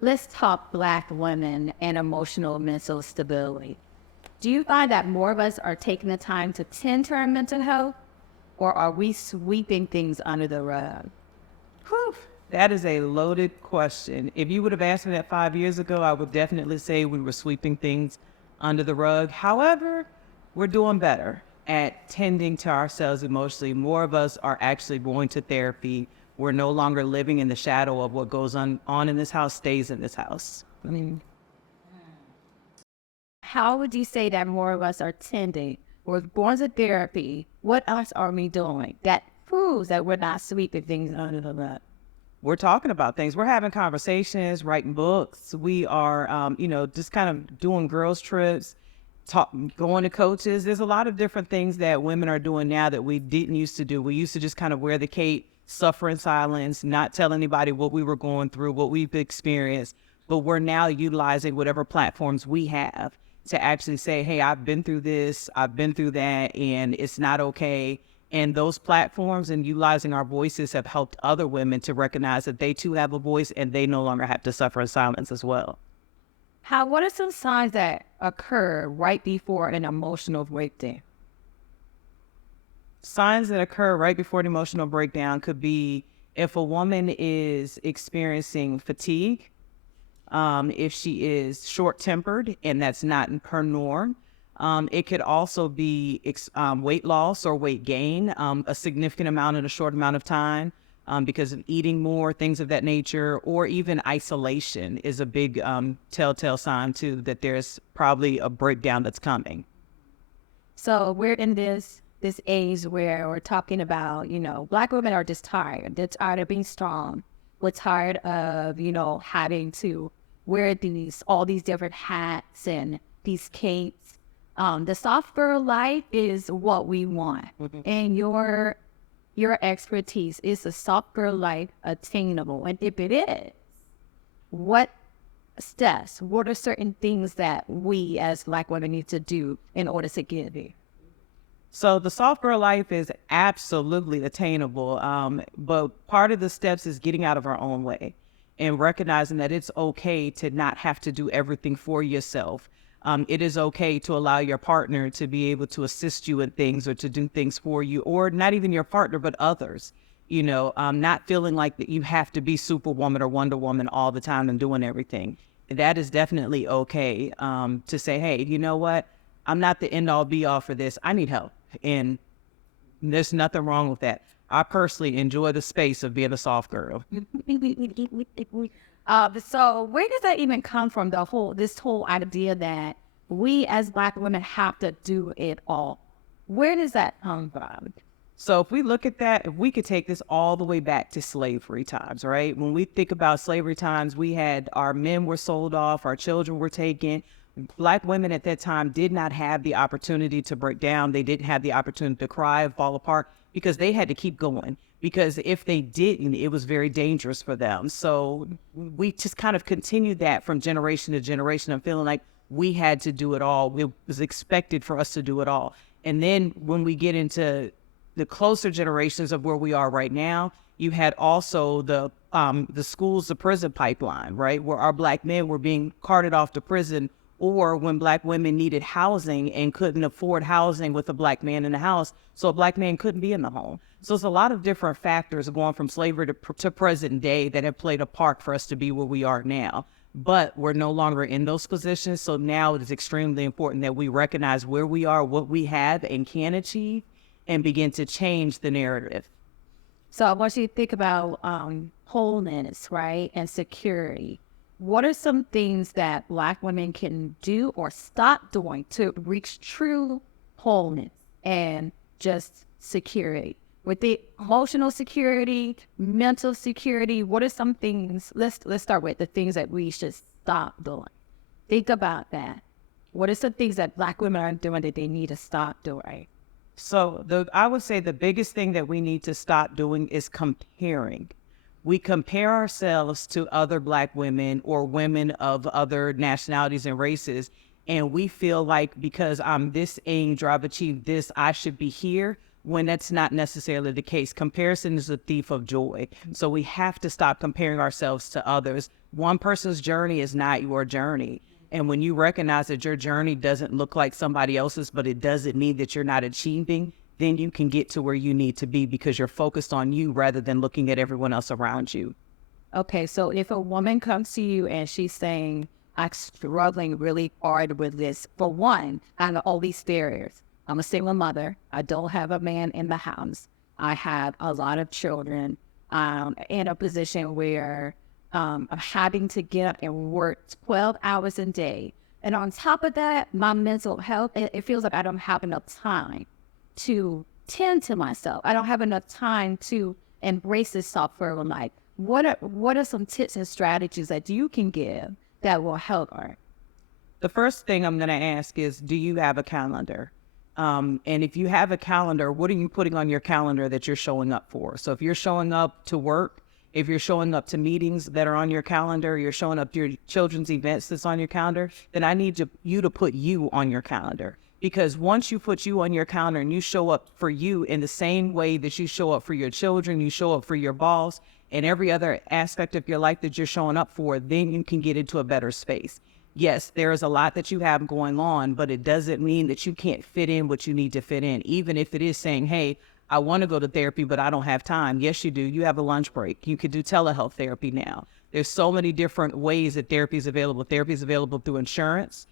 Let's talk Black women and emotional mental stability. Do you find that more of us are taking the time to tend to our mental health, or are we sweeping things under the rug? Whew, that is a loaded question. If you would have asked me that 5 years ago, I would definitely say we were sweeping things under the rug. However, we're doing better at tending to ourselves emotionally. More of us are actually going to therapy. We're no longer living in the shadow of what goes on in this house stays in this house. I mean, How would you say that more of us are tending? We're going to therapy. What else are we doing that proves that we're not sweeping things under the rug? we're talking about things. We're having conversations, writing books. We are, just kind of doing girls' trips, going to coaches. There's a lot of different things that women are doing now that we didn't used to do. We used to just kind of wear the cape, suffer in silence, not tell anybody what we were going through, what we've experienced. But we're now utilizing whatever platforms we have to actually say, hey, I've been through this, I've been through that, and it's not okay. And those platforms and utilizing our voices have helped other women to recognize that they too have a voice and they no longer have to suffer in silence as well. What are some signs that occur right before an emotional breakdown? Signs that occur right before an emotional breakdown could be if a woman is experiencing fatigue, if she is short-tempered and that's not her norm. It could also be weight loss or weight gain, a significant amount in a short amount of time because of eating more, things of that nature, or even isolation is a big telltale sign too that there's probably a breakdown that's coming. So we're in this age where we're talking about, Black women are just tired. They're tired of being strong. We're tired of, having to wear all these different hats and these capes. The soft girl life is what we want. Mm-hmm. And your expertise is the soft girl life attainable. And if it is, what are certain things that we as Black women need to do in order to get there? So the soft girl life is absolutely attainable. But part of the steps is getting out of our own way and recognizing that it's okay to not have to do everything for yourself. It is okay to allow your partner to be able to assist you in things or to do things for you, or not even your partner, but others, not feeling like that you have to be Superwoman or Wonder Woman all the time and doing everything. That is definitely okay to say, hey, you know what? I'm not the end all be all for this. I need help. And there's nothing wrong with that. I personally enjoy the space of being a soft girl. So where does that even come from? This whole idea that we as Black women have to do it all. Where does that come from? So if we look at that, if we could take this all the way back to slavery times, right? When we think about slavery times, we had our men were sold off, our children were taken. Black women at that time did not have the opportunity to break down. They didn't have the opportunity to cry and fall apart because they had to keep going. Because if they didn't, it was very dangerous for them. So we just kind of continued that from generation to generation of feeling like we had to do it all. It was expected for us to do it all. And then when we get into the closer generations of where we are right now, you had also the schools to prison pipeline, right? Where our Black men were being carted off to prison, or when Black women needed housing and couldn't afford housing with a Black man in the house, so a Black man couldn't be in the home. So it's a lot of different factors going from slavery to present day that have played a part for us to be where we are now. But we're no longer in those positions, so now it is extremely important that we recognize where we are, what we have and can achieve, and begin to change the narrative. So I want you to think about wholeness, right, and security. What are some things that Black women can do or stop doing to reach true wholeness and just security? With the emotional security, mental security, what are some things? Let's start with the things that we should stop doing. Think about that. What are some things that Black women are doing that they need to stop doing? So I would say the biggest thing that we need to stop doing is comparing. We compare ourselves to other Black women or women of other nationalities and races, and we feel like because I'm this age or I've achieved this, I should be here. when that's not necessarily the case. Comparison is a thief of joy. So we have to stop comparing ourselves to others. One person's journey is not your journey. And when you recognize that your journey doesn't look like somebody else's, but it doesn't mean that you're not achieving, then you can get to where you need to be because you're focused on you rather than looking at everyone else around you. Okay, so if a woman comes to you and she's saying, I'm struggling really hard with this, for one, I have all these barriers. I'm a single mother. I don't have a man in the house. I have a lot of children. I'm in a position where I'm having to get up and work 12 hours a day. And on top of that, my mental health, it feels like I don't have enough time to tend to myself. I don't have enough time to embrace this software life. What are some tips and strategies that you can give that will help her? The first thing I'm going to ask is, do you have a calendar? And if you have a calendar, what are you putting on your calendar that you're showing up for? So if you're showing up to work, if you're showing up to meetings that are on your calendar, you're showing up to your children's events that's on your calendar, then I need you to put you on your calendar. Because once you put you on your calendar and you show up for you in the same way that you show up for your children, you show up for your boss, and every other aspect of your life that you're showing up for, then you can get into a better space. Yes, there is a lot that you have going on, but it doesn't mean that you can't fit in what you need to fit in. Even if it is saying, hey, I want to go to therapy, but I don't have time. Yes, you do. You have a lunch break. You could do telehealth therapy now. There's so many different ways that therapy is available. Therapy is available through insurance.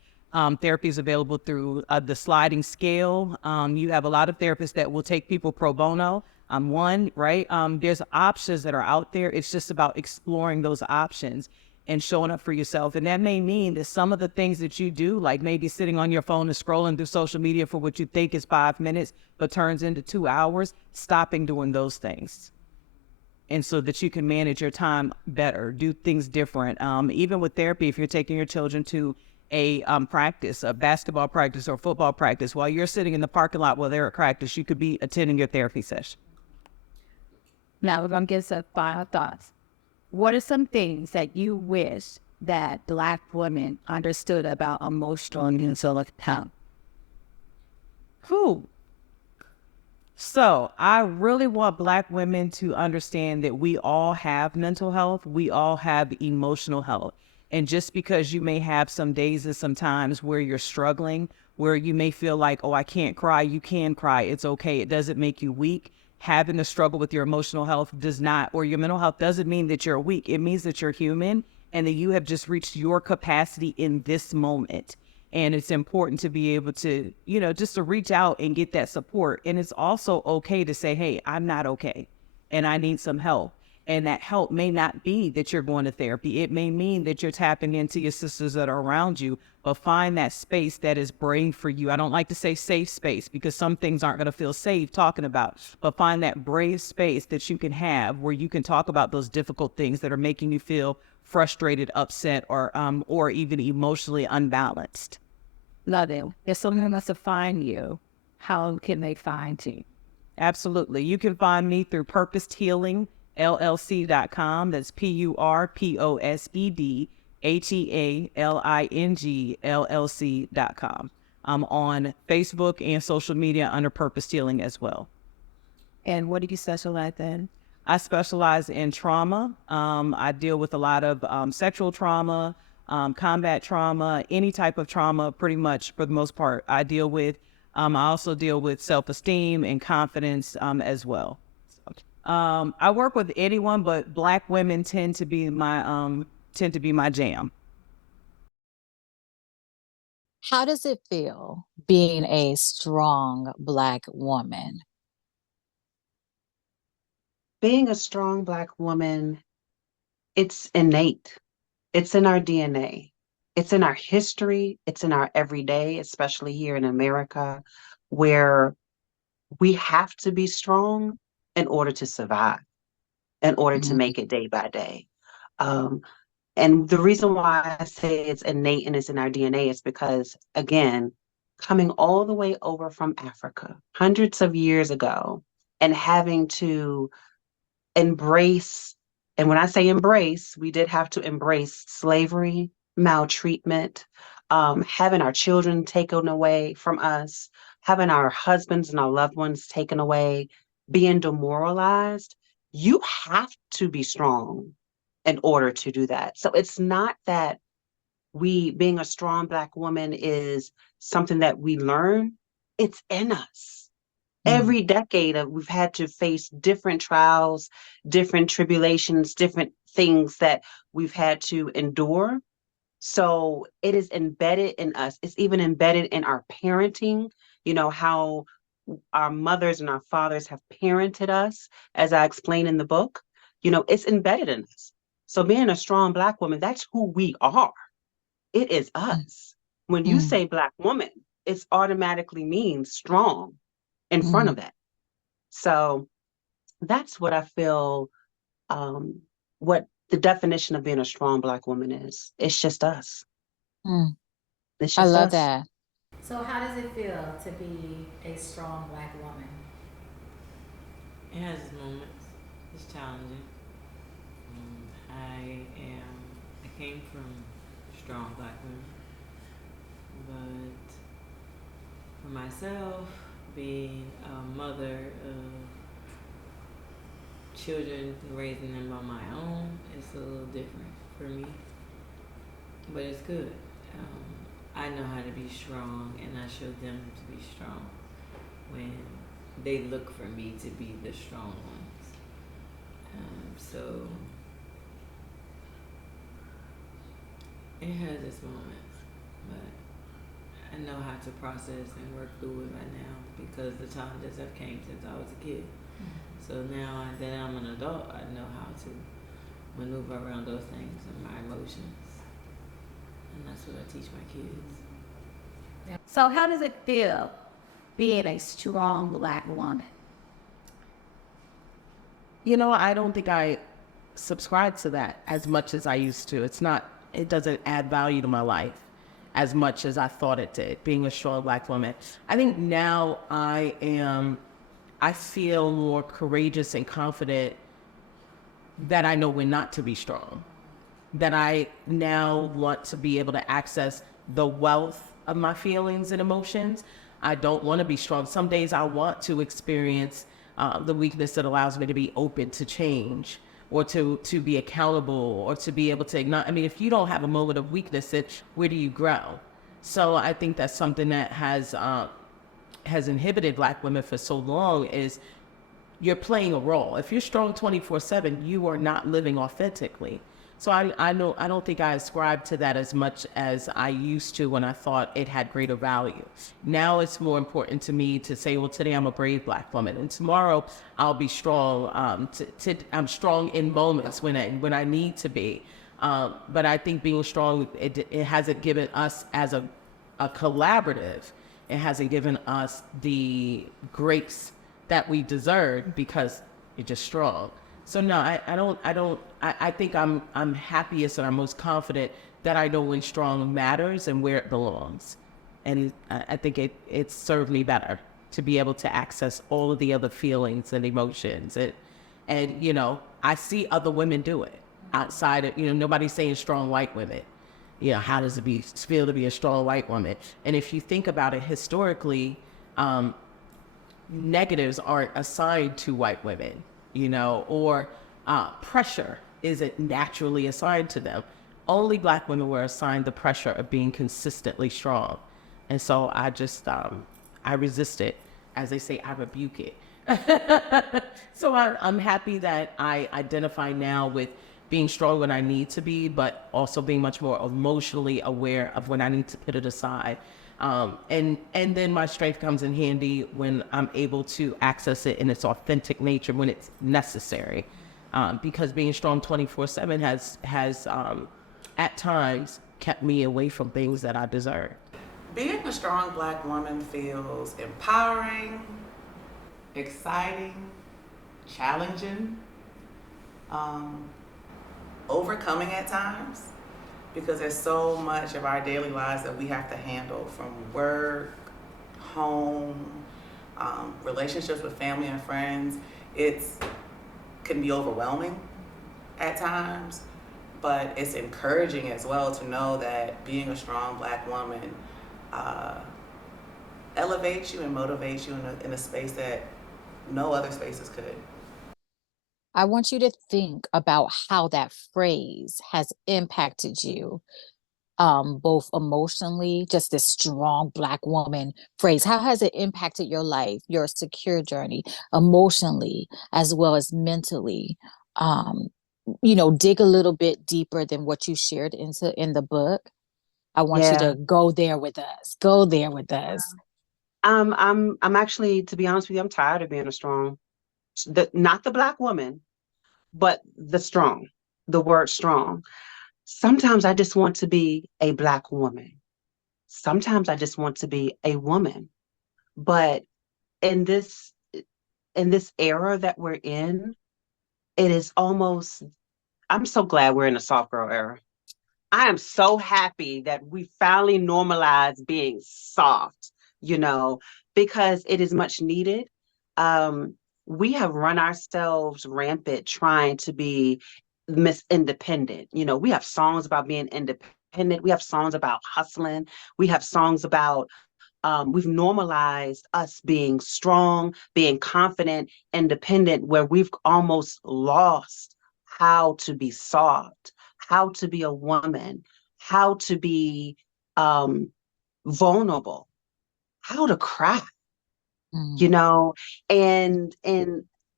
Therapy is available through the sliding scale. You have a lot of therapists that will take people pro bono. One, right? There's options that are out there. It's just about exploring those options and showing up for yourself. And that may mean that some of the things that you do, like maybe sitting on your phone and scrolling through social media for what you think is 5 minutes, but turns into 2 hours, stopping doing those things. And so that you can manage your time better, do things different. Even with therapy, if you're taking your children to a practice, a basketball practice or football practice, while you're sitting in the parking lot while they're at practice, you could be attending your therapy session. Now we're going to get some final thoughts. What are some things that you wish that Black women understood about emotional and mental health? Cool. So I really want Black women to understand that we all have mental health. We all have emotional health. And just because you may have some days and some times where you're struggling, where you may feel like, oh, I can't cry, you can cry. It's okay. It doesn't make you weak. Having a struggle with your emotional health does not, or your mental health doesn't mean that you're weak. It means that you're human and that you have just reached your capacity in this moment. And it's important to be able to, just to reach out and get that support. And it's also okay to say, hey, I'm not okay and I need some help. And that help may not be that you're going to therapy. It may mean that you're tapping into your sisters that are around you, but find that space that is brave for you. I don't like to say safe space because some things aren't going to feel safe talking about, but find that brave space that you can have where you can talk about those difficult things that are making you feel frustrated, upset, or even emotionally unbalanced. Love it. If someone wants to find you, how can they find you? Absolutely. You can find me through purposedhealingllc.com. That's purposedhealingllc.com. I'm on Facebook and social media under Purpose Healing as well. And what do you specialize in? I specialize in trauma. I deal with a lot of sexual trauma, combat trauma, any type of trauma, pretty much for the most part I deal with. I also deal with self-esteem and confidence as well. I work with anyone, but Black women tend to be my jam. How does it feel being a strong Black woman? Being a strong Black woman, it's innate. It's in our DNA. It's in our history. It's in our everyday, especially here in America, where we have to be strong in order to survive, in order to make it day by day. And the reason why I say it's innate and it's in our DNA is because, again, coming all the way over from Africa, hundreds of years ago, and having to embrace, and when I say embrace, we did have to embrace slavery, maltreatment, having our children taken away from us, having our husbands and our loved ones taken away, being demoralized, you have to be strong in order to do that. So it's not that being a strong Black woman is something that we learn, it's in us. Mm, Every decade we've had to face different trials, different tribulations, different things that we've had to endure. So it is embedded in us. It's even embedded in our parenting, how our mothers and our fathers have parented us, as I explain in the book. It's embedded in us. So being a strong Black woman, that's who we are. It is mm, us. When you mm, say Black woman, it automatically means strong in front mm, of that. So that's what I feel, what the definition of being a strong Black woman is. It's just us. mm. It's I just love us. that. So, how does it feel to be a strong Black woman? It has its moments. It's challenging. I came from strong Black women, but for myself, being a mother of children and raising them on my own, it's a little different for me, but it's good. I know how to be strong, and I show them to be strong when they look for me to be the strong ones. So it has its moments, but I know how to process and work through it right now because the challenges have came since I was a kid. So now that I'm an adult, I know how to maneuver around those things and my emotions, and that's what I teach my kids. So how does it feel being a strong Black woman? I don't think I subscribe to that as much as I used to. It doesn't add value to my life as much as I thought it did, being a strong Black woman. I think now I feel more courageous and confident that I know when not to be strong, that I now want to be able to access the wealth of my feelings and emotions. I don't want to be strong. Some days I want to experience the weakness that allows me to be open to change or to be accountable or to be able to ignore. I mean, if you don't have a moment of weakness, then where do you grow? So I think that's something that has inhibited Black women for so long is you're playing a role. If you're strong 24/7, you are not living authentically. So I don't think I ascribe to that as much as I used to when I thought it had greater value. Now it's more important to me to say, well, today I'm a brave Black woman, and tomorrow I'll be strong. I'm strong in moments when I need to be. But I think being strong, it hasn't given us as a collaborative. It hasn't given us the grace that we deserve because you're just strong. So no, I think I'm happiest and I'm most confident that I know when strong matters and where it belongs. And I think it served me better to be able to access all of the other feelings and emotions. And I see other women do it outside of, nobody's saying strong white women. How does it feel to be a strong white woman? And if you think about it historically, negatives aren't assigned to white women, or pressure isn't naturally assigned to them. Only Black women were assigned the pressure of being consistently strong. And so I resist it. As they say, I rebuke it. So I'm happy that I identify now with being strong when I need to be, but also being much more emotionally aware of when I need to put it aside. And then my strength comes in handy when I'm able to access it in its authentic nature when it's necessary. Because being strong 24/7 has at times kept me away from things that I deserve. Being a strong Black woman feels empowering, exciting, challenging, overcoming at times, because there's so much of our daily lives that we have to handle, from work, home, relationships with family and friends. It can be overwhelming at times, but it's encouraging as well to know that being a strong Black woman elevate you and motivate you in a space that no other spaces could. I want you to think about how that phrase has impacted you, both emotionally, just this strong Black woman phrase. How has it impacted your life, your secure journey, emotionally, as well as mentally? Um, dig a little bit deeper than what you shared in the book. I want you Yeah. to go there with us. Go there with us. I'm actually, to be honest with you, I'm tired of being a strong, not the Black woman, but the strong, the word strong. Sometimes I just want to be a Black woman. Sometimes I just want to be a woman. But in this era that we're in, it is almost, I'm so glad we're in a soft girl era. I am so happy that we finally normalized being soft, you know, because it is much needed. Um, we have run ourselves rampant trying to be Miss Independent. You know, we have songs about being independent. We have songs about hustling. We have songs about we've normalized us being strong, being confident, independent, where we've almost lost how to be soft, how to be a woman, how to be um, vulnerable, how to cry, you Mm, know, and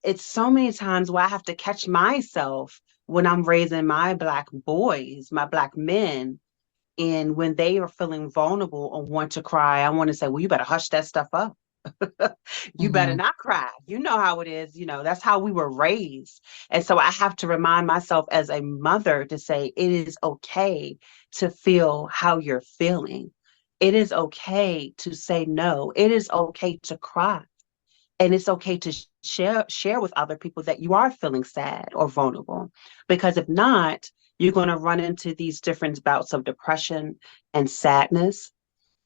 it's so many times where I have to catch myself when I'm raising my Black boys, my Black men, and when they are feeling vulnerable or want to cry, I want to say, well, you better hush that stuff up. You better mhm, not cry. You know how it is. You know, that's how we were raised. And so I have to remind myself as a mother to say, it is okay to feel how you're feeling. It is okay to say no. It is okay to cry. And it's okay to share with other people that you are feeling sad or vulnerable, because if not, you're going to run into these different bouts of depression and sadness.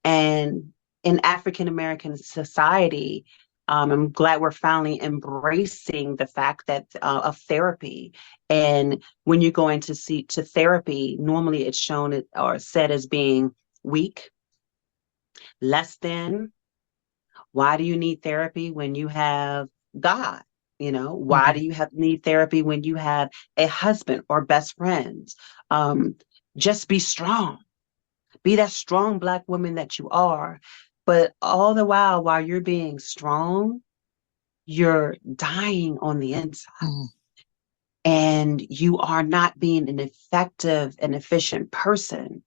And in African American society, I'm glad we're finally embracing the fact that of therapy. And when you're going to therapy, normally it's shown or said as being weak, less than. Why do you need therapy when you have God? You know, why do mhm, you need therapy when you have a husband or best friends? Um, just be strong. Be that strong Black woman that you are. But all the while you're being strong, you're dying on the inside. mhm, And you are not being an effective and efficient person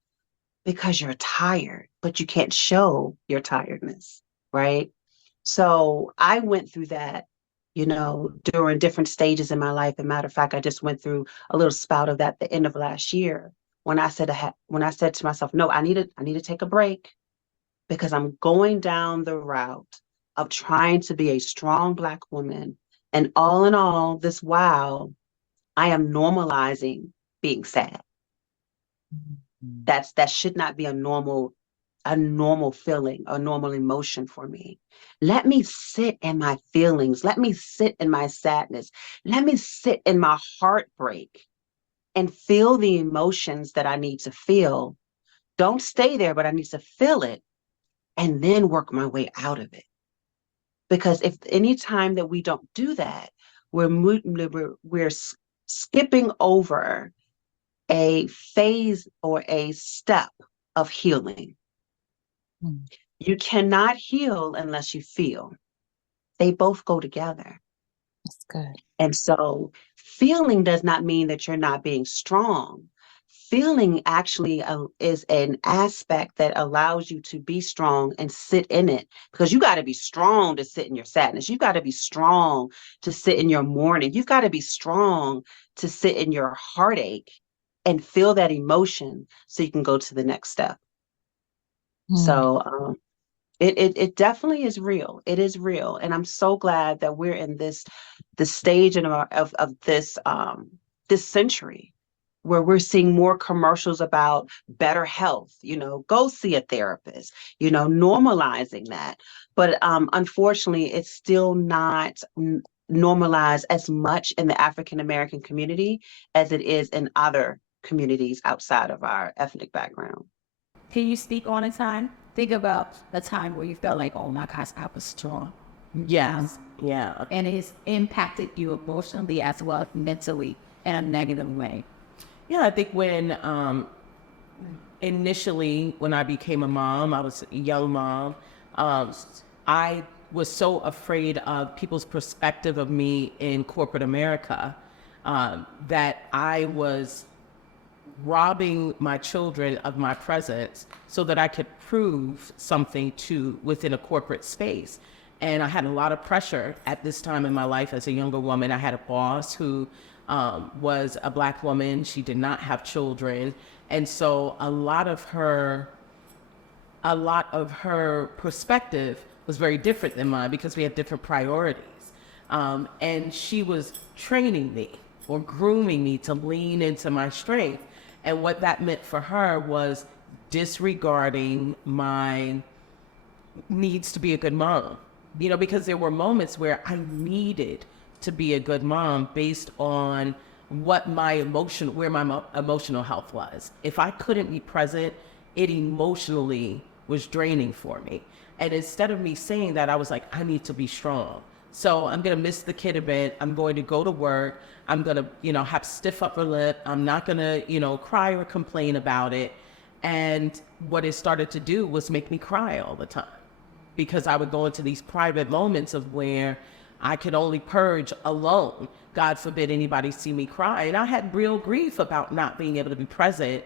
because you're tired, but you can't show your tiredness, right? So I went through that, you know, during different stages in my life. As a matter of fact, I just went through a little spout of that at the end of last year when when I said to myself, no, I need to take a break because I'm going down the route of trying to be a strong Black woman. And all in all, this while I am normalizing being sad. mhm, That should not be a normal feeling, a normal emotion for me. Let me sit in my feelings. Let me sit in my sadness. Let me sit in my heartbreak and feel the emotions that I need to feel. Don't stay there, but I need to feel it and then work my way out of it. Because if any time that we don't do that, we're skipping over a phase or a step of healing. mhm. You cannot heal unless you feel. They both go together. That's good. And so feeling does not mean that you're not being strong. Feeling actually is an aspect that allows you to be strong and sit in it, because you got to be strong to sit in your sadness. You got to be strong to sit in your mourning. You've got to be strong to sit in your heartache and feel that emotion so you can go to the next step. Mm, So it definitely is real. It is real, and I'm so glad that we're in this stage of this century where we're seeing more commercials about better health. You know, go see a therapist. You know, normalizing that. But unfortunately, it's still not normalized as much in the African American community as it is in other communities outside of our ethnic background. Can you speak on a time Think about a time where you felt like, oh my gosh, I was strong. Yes. Yeah. And it's impacted you emotionally as well as mentally in a negative way. Yeah, I think when initially when I became a mom, I was a young mom. I was so afraid of people's perspective of me in corporate America that I was robbing my children of my presence so that I could prove something to within a corporate space. And I had a lot of pressure at this time in my life as a younger woman. I had a boss who was a Black woman. She did not have children. And so a lot of her perspective was very different than mine because we had different priorities. And she was training me or grooming me to lean into my strength. And what that meant for her was disregarding my needs to be a good mom. You know, because there were moments where I needed to be a good mom based on what my emotional health was. If I couldn't be present, it emotionally was draining for me. And instead of me saying that, I was like, I need to be strong. So I'm going to miss the kid a bit. I'm going to go to work. I'm going to, have stiff upper lip. I'm not going to, cry or complain about it. And what it started to do was make me cry all the time, because I would go into these private moments of where I could only purge alone. God forbid anybody see me cry. And I had real grief about not being able to be present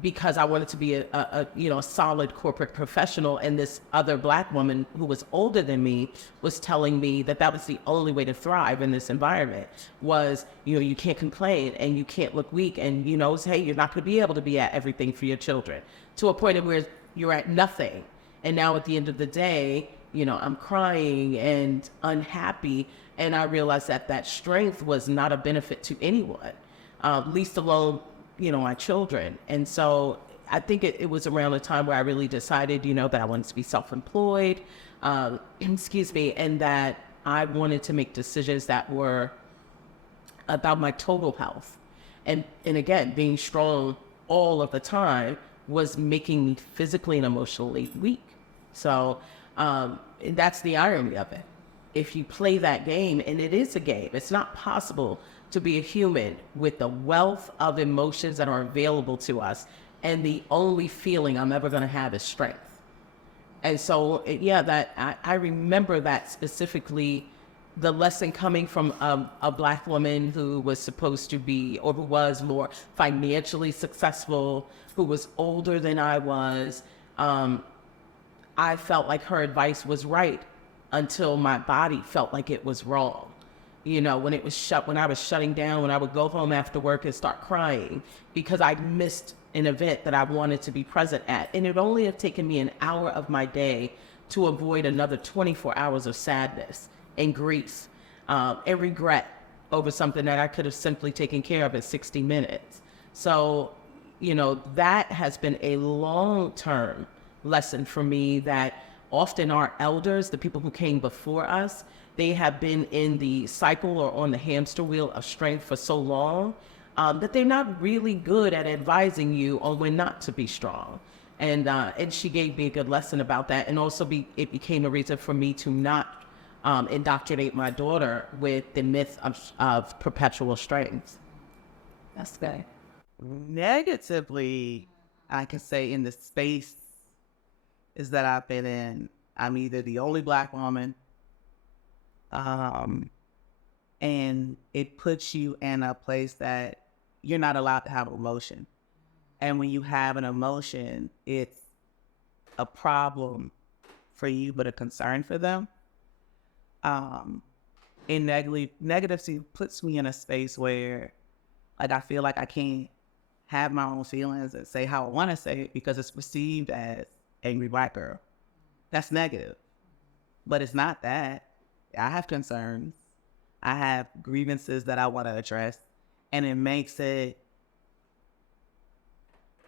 because I wanted to be a solid corporate professional. And this other Black woman who was older than me was telling me that that was the only way to thrive in this environment was, you can't complain and you can't look weak and, hey, you're not going to be able to be at everything for your children, to a point of where you're at nothing. And now at the end of the day, I'm crying and unhappy. And I realized that strength was not a benefit to anyone, least alone, my children. And so I think it was around the time where I really decided, that I wanted to be self-employed, and that I wanted to make decisions that were about my total health. And again, being strong all of the time was making me physically and emotionally weak. So that's the irony of it. If you play that game, and it is a game, it's not possible to be a human with the wealth of emotions that are available to us, and the only feeling I'm ever going to have is strength. And so, I remember that specifically, the lesson coming from a Black woman who was supposed to be, or who was more financially successful, who was older than I was. I felt like her advice was right until my body felt like it was wrong. When I was shutting down, when I would go home after work and start crying because I missed an event that I wanted to be present at. And it would only have taken me an hour of my day to avoid another 24 hours of sadness and grief and regret over something that I could have simply taken care of in 60 minutes. So, that has been a long-term lesson for me, that often our elders, the people who came before us, they have been in the cycle or on the hamster wheel of strength for so long that they're not really good at advising you on when not to be strong. And she gave me a good lesson about that. And also it became a reason for me to not indoctrinate my daughter with the myth of perpetual strength. That's good. Negatively, I can say in the space is that I've been in, I'm either the only Black woman, and it puts you in a place that you're not allowed to have emotion. And when you have an emotion, it's a problem for you, but a concern for them. And negativity puts me in a space where, I feel like I can't have my own feelings and say how I want to say it because it's perceived as angry Black girl. That's negative. But it's not that. I have concerns. I have grievances that I want to address. And it makes it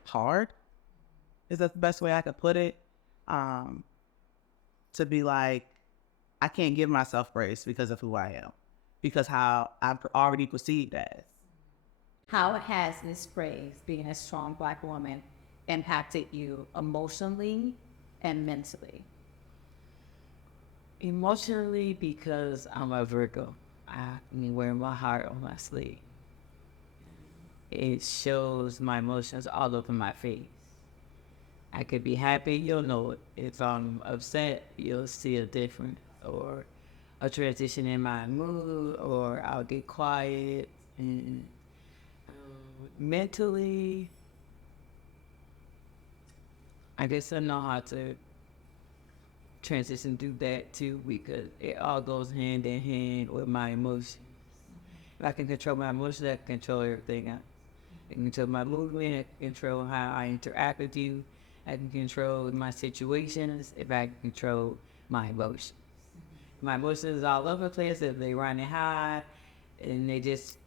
hard, is that the best way I could put it? To be like, I can't give myself grace because of who I am. Because how I'm already perceived as. How has this phrase, being a strong Black woman, impacted you emotionally and mentally? Emotionally, because I'm a Virgo. I can wear my heart on my sleeve. It shows my emotions all over my face. I could be happy, you'll know it. If I'm upset, you'll see a difference, or a transition in my mood, or I'll get quiet. And mentally, I guess I know how to transition through that too, because it all goes hand in hand with my emotions. If I can control my emotions, I can control everything else. I can control my movement, I can control how I interact with you, I can control my situations, if I can control my emotions. My emotions all over the place, if they running high, and they just,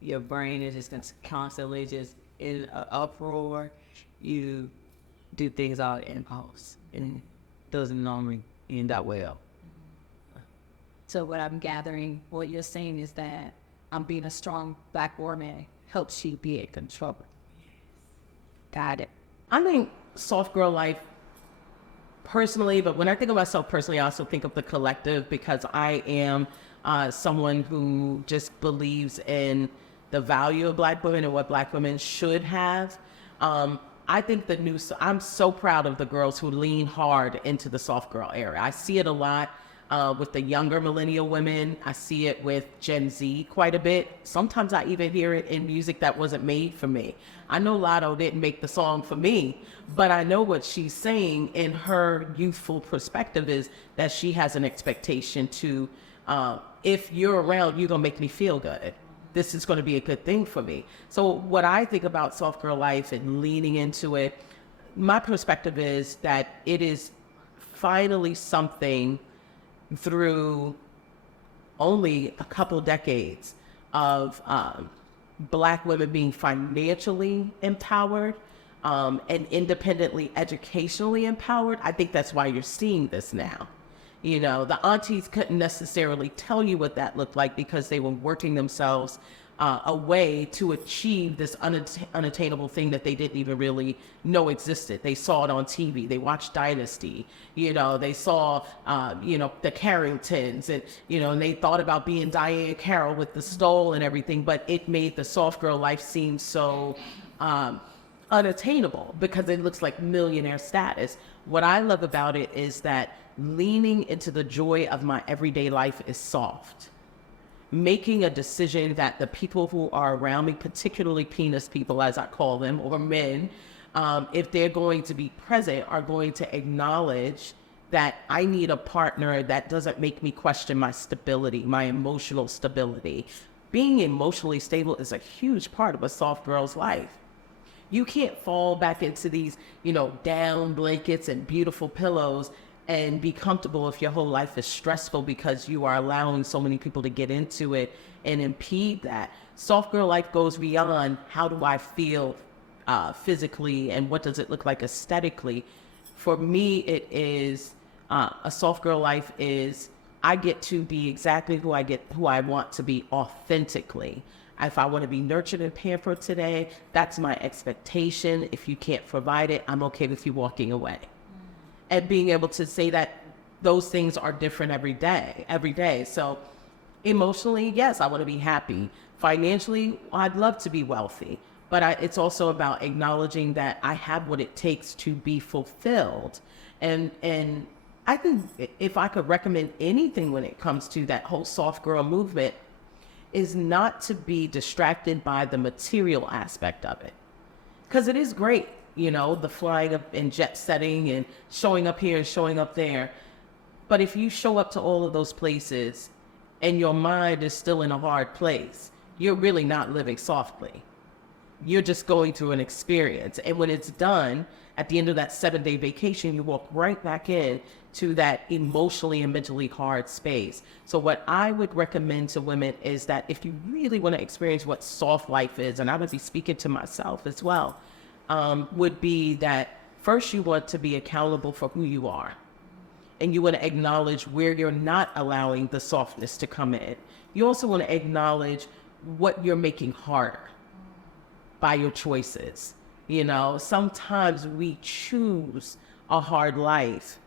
your brain is just constantly just in an uproar, you do things all impulse, and it doesn't normally end up well. So what I'm gathering, what you're saying is that being a strong Black woman helps you be in control. Got it. I think soft girl life personally, but when I think of myself personally, I also think of the collective, because I am someone who just believes in the value of Black women and what Black women should have. I think I'm so proud of the girls who lean hard into the soft girl era. I see it a lot with the younger millennial women. I see it with Gen Z quite a bit. Sometimes I even hear it in music that wasn't made for me. I know Lotto didn't make the song for me, but I know what she's saying in her youthful perspective is that she has an expectation to, if you're around, you're gonna make me feel good. This is gonna be a good thing for me. So what I think about soft girl life and leaning into it, my perspective is that it is finally something through only a couple decades of Black women being financially empowered and independently educationally empowered. I think that's why you're seeing this now. The aunties couldn't necessarily tell you what that looked like because they were working themselves a way to achieve this unattainable thing that they didn't even really know existed. They saw it on TV. They watched Dynasty. They saw, the Carringtons, and they thought about being Diane Carroll with the stole and everything, but it made the soft girl life seem so unattainable because it looks like millionaire status. What I love about it is that leaning into the joy of my everyday life is soft. Making a decision that the people who are around me, particularly penis people as I call them, or men, if they're going to be present, are going to acknowledge that I need a partner that doesn't make me question my stability, my emotional stability. Being emotionally stable is a huge part of a soft girl's life. You can't fall back into these, down blankets and beautiful pillows and be comfortable if your whole life is stressful because you are allowing so many people to get into it and impede that. Soft girl life goes beyond how do I feel physically and what does it look like aesthetically. For me, it is a soft girl life is I get to be exactly who I want to be authentically. If I want to be nurtured and pampered today, that's my expectation. If you can't provide it, I'm okay with you walking away. And being able to say that those things are different every day. So emotionally, yes, I want to be happy. Financially, I'd love to be wealthy. But it's also about acknowledging that I have what it takes to be fulfilled. And I think if I could recommend anything when it comes to that whole soft girl movement, is not to be distracted by the material aspect of it. Because it is great. The flying up and jet setting and showing up here and showing up there. But if you show up to all of those places and your mind is still in a hard place, you're really not living softly. You're just going through an experience. And when it's done, at the end of that 7-day vacation, you walk right back in to that emotionally and mentally hard space. So what I would recommend to women is that if you really want to experience what soft life is, and I would be speaking to myself as well, would be that first you want to be accountable for who you are. And you want to acknowledge where you're not allowing the softness to come in. You also want to acknowledge what you're making harder by your choices. You know, sometimes we choose a hard life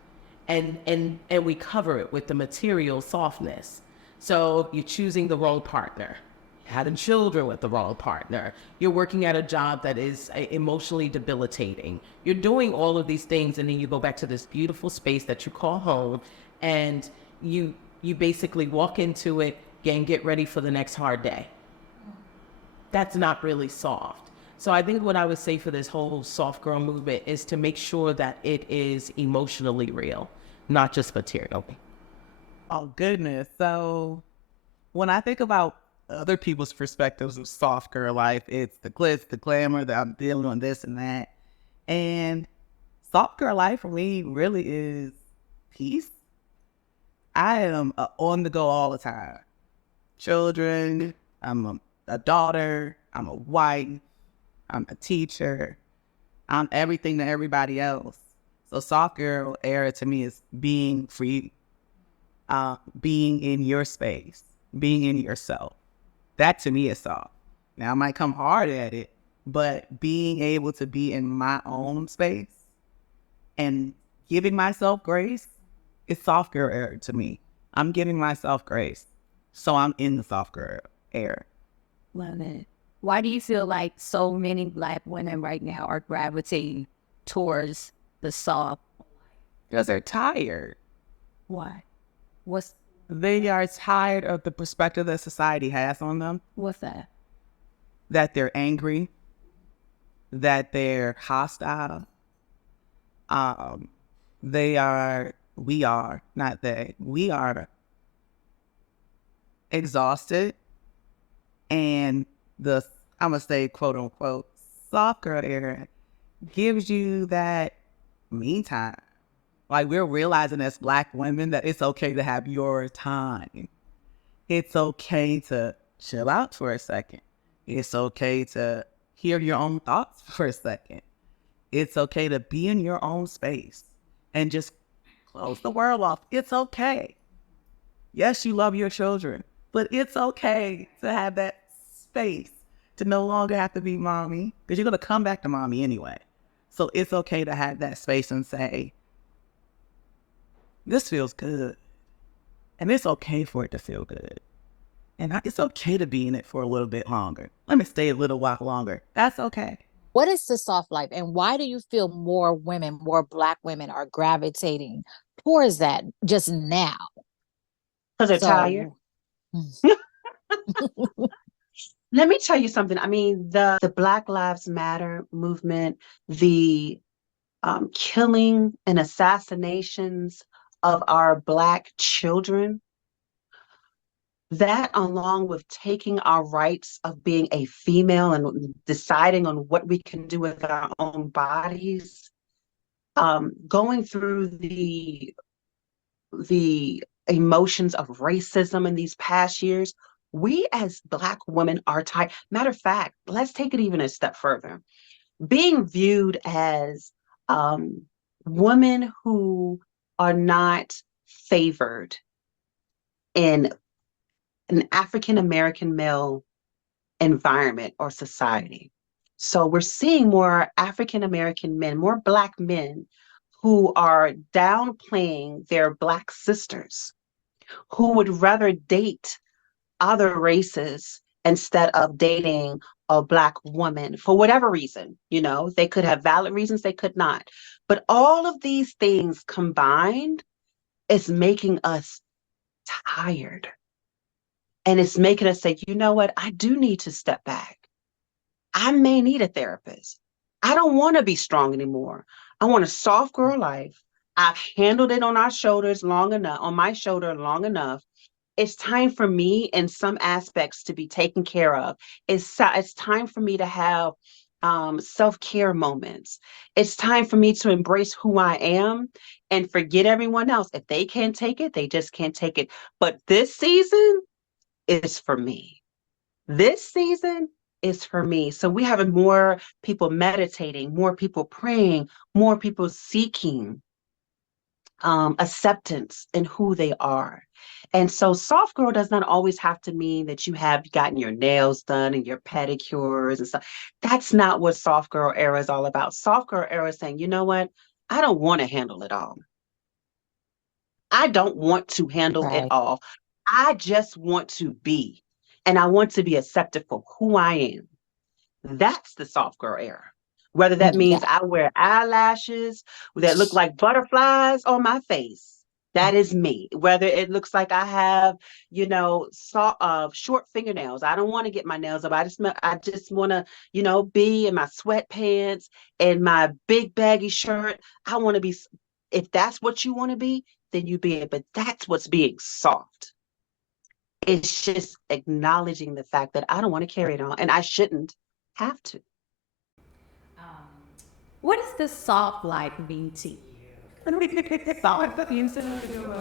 and we cover it with the material softness. So you're choosing the wrong partner, having children with the wrong partner, you're working at a job that is emotionally debilitating. You're doing all of these things, and then you go back to this beautiful space that you call home, and you basically walk into it and get ready for the next hard day. That's not really soft. So I think what I would say for this whole soft girl movement is to make sure that it is emotionally real, not just material. Oh, goodness. So when I think about other people's perspectives of soft girl life, it's the glitz, the glamour, that I'm dealing on this and that. And soft girl life for me really is peace. I am on the go all the time. Children, I'm a daughter, I'm a wife, I'm a teacher, I'm everything to everybody else. So soft girl era to me is being free, being in your space, being in yourself. That to me is soft. Now I might come hard at it, but being able to be in my own space and giving myself grace is soft girl era to me. I'm giving myself grace. So I'm in the soft girl era. Love it. Why do you feel like so many Black women right now are gravitating towards the soft? Because they're tired. Why? They are tired of the perspective that society has on them. What's that? That they're angry, that they're hostile. We are exhausted, and I'm gonna say quote unquote soft girl era gives you that me time. Like, we're realizing as Black women that it's okay to have your time. It's okay to chill out for a second. It's okay to hear your own thoughts for a second. It's okay to be in your own space and just close the world off. It's okay. Yes, you love your children, but it's okay to have that space to no longer have to be mommy, because you're going to come back to mommy anyway. So it's okay to have that space and say, this feels good. And it's okay for it to feel good. And it's okay to be in it for a little bit longer. Let me stay a little while longer. That's okay. What is the soft life, and why do you feel more Black women are gravitating towards that just now? Because they're tired. Let me tell you something. I mean, the Black Lives Matter movement, the killing and assassinations of our Black children, that along with taking our rights of being a female and deciding on what we can do with our own bodies, going through the emotions of racism in these past years, we as Black women are tired. Matter of fact, let's take it even a step further. Being viewed as women who are not favored in an African American male environment or society. So we're seeing more African American men, more Black men who are downplaying their Black sisters, who would rather date other races instead of dating a Black woman for whatever reason. You know, they could have valid reasons, they could not. But all of these things combined is making us tired. And it's making us say, you know what? I do need to step back. I may need a therapist. I don't want to be strong anymore. I want a soft girl life. I've handled it on our shoulders long enough, on my shoulder long enough. It's time for me in some aspects to be taken care of. It's time for me to have self-care moments. It's time for me to embrace who I am and forget everyone else. If they can't take it, they just can't take it. But this season is for me. This season is for me. So we have more people meditating, more people praying, more people seeking acceptance in who they are. And so soft girl does not always have to mean that you have gotten your nails done and your pedicures and stuff. That's not what soft girl era is all about. Soft girl era is saying, you know what? I don't want to handle it all. I don't want to handle it Right. all. I just want to be. And I want to be accepted for who I am. That's the soft girl era. Whether that means Yeah. I wear eyelashes that look like butterflies on my face, that is me. Whether it looks like I have, short fingernails. I don't want to get my nails up. I just want to, be in my sweatpants and my big baggy shirt. I want to be. If that's what you want to be, then you be it. But that's what's being soft. It's just acknowledging the fact that I don't want to carry it on, and I shouldn't have to. What does the soft life mean to you? Soft means to you.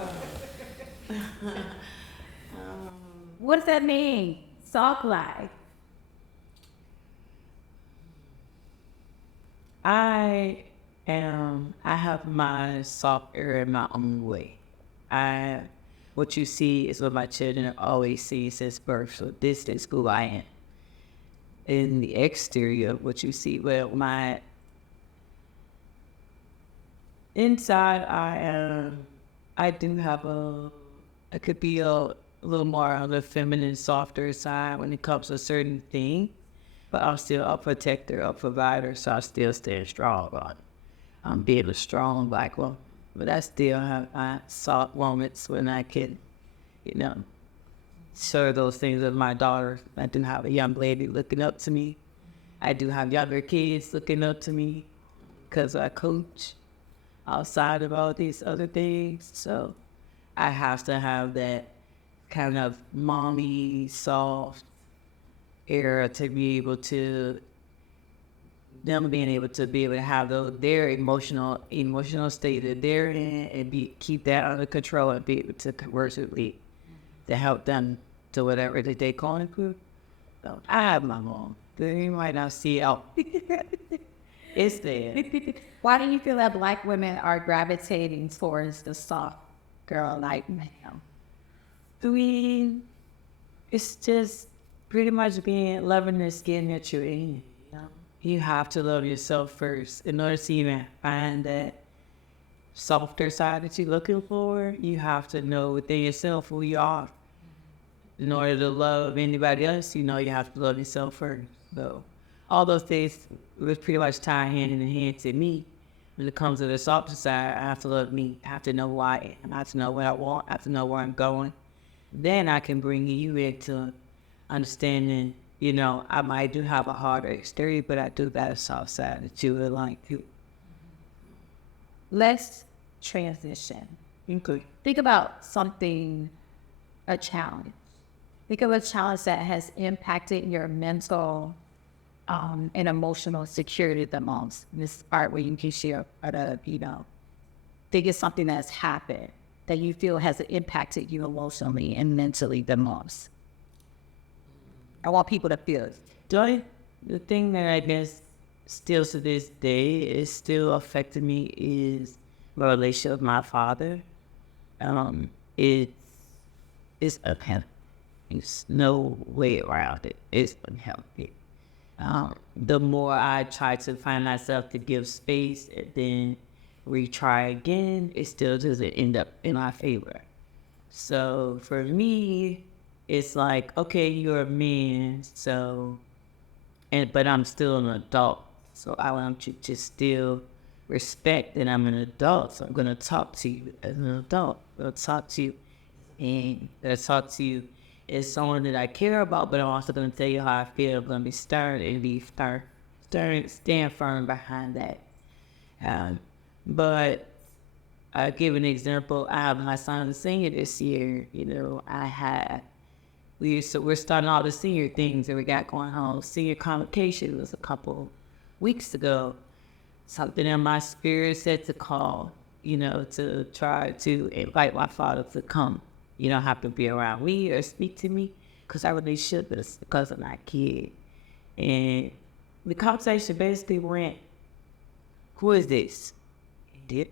What does that mean? Soft life. I have my soft area in my own way. What you see is what my children always see since birth. So this is who I am. In the exterior, what you see, well, my inside, I do have I could be a little more on the feminine, softer side when it comes to certain things. But I'm still a protector, a provider, so I still stand strong on being a strong black woman. But I still have my soft moments when I can, share those things with my daughter. I do have a young lady looking up to me. I do have younger kids looking up to me because I coach outside of all these other things. So I have to have that kind of mommy, soft era to be able to them being able to have their emotional state that they're in and keep that under control and be able to converse with me to help them to whatever that they going through. So I have my mom. You might not see it. It's there. Why do you feel that Black women are gravitating towards the soft girl like male? It's just pretty much loving the skin that you're in. You have to love yourself first. In order to even find that softer side that you're looking for, you have to know within yourself who you are. In order to love anybody else, you have to love yourself first. So all those things was pretty much tied hand in hand to me. When it comes to the softer side, I have to love me. I have to know who I am. I have to know what I want. I have to know where I'm going. Then I can bring you into understanding, I might do have a harder exterior, but I do got a soft side that you would like to. Let's transition. Okay. Think about a challenge. Think of a challenge that has impacted your mental and emotional security the most. This part where you can share, think it's something that's happened that you feel has impacted you emotionally and mentally the most. I want people to feel it. Joy, the thing that I guess still to this day is still affecting me is my relationship with my father. It's unhealthy. There's no way around it. It's unhealthy. The more I try to find myself to give space and then retry again, it still doesn't end up in my favor. So for me, it's like, okay, you're a man, but I'm still an adult. So I want you to still respect that I'm an adult. So I'm going to talk to you as an adult. I'll talk to you as someone that I care about, but I'm also going to tell you how I feel. I'm going to be stern and stand firm behind that. But I'll give an example. I have my son a senior this year. We're starting all the senior things that we got going on. Senior convocation was a couple weeks ago. Something in my spirit said to call, to try to invite my father to come. You don't have to be around me or speak to me because our relationship is because of my kid. And the conversation basically went, who is this? Indiah,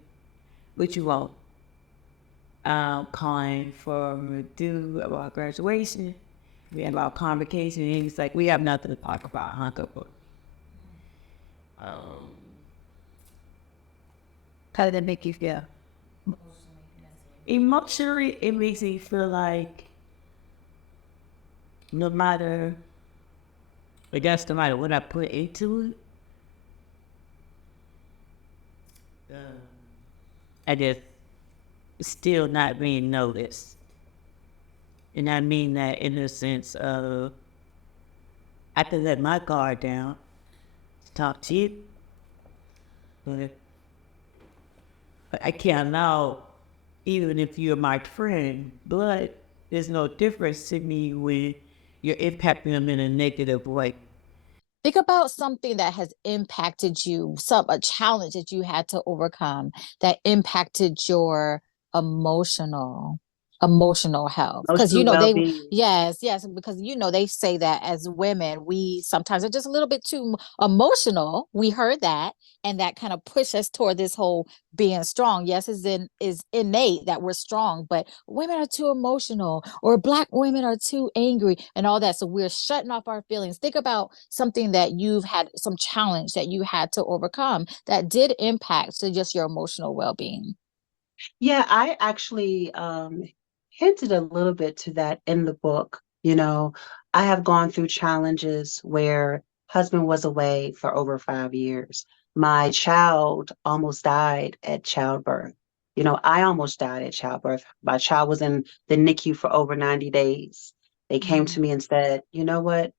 what you want? calling for due about graduation. We had a lot of convocation, and he's like, "We have nothing to talk about, huh, couple?" How did that make you feel? Emotionally, it makes me feel like no matter what I put into it, I just still not being noticed. And I mean that in the sense of I can let my guard down to talk to you, but I can't allow, even if you're my friend, but there's no difference to me when you're impacting them in a negative way. Think about something that has impacted you, a challenge that you had to overcome that impacted your emotional emotional health. Because Emotional well-being. yes, because they say that as women, we sometimes are just a little bit too emotional. We heard that, and that kind of push us toward this whole being strong. Yes, is innate that we're strong, but women are too emotional, or Black women are too angry, and all that. So we're shutting off our feelings. Think about something that you've had, some challenge that you had to overcome that did impact to just your emotional well-being. Yeah, I actually hinted a little bit to that in the book. I have gone through challenges where husband was away for over 5 years. My child almost died at childbirth. I almost died at childbirth. My child was in the NICU for over 90 days. They came to me and said, you know what?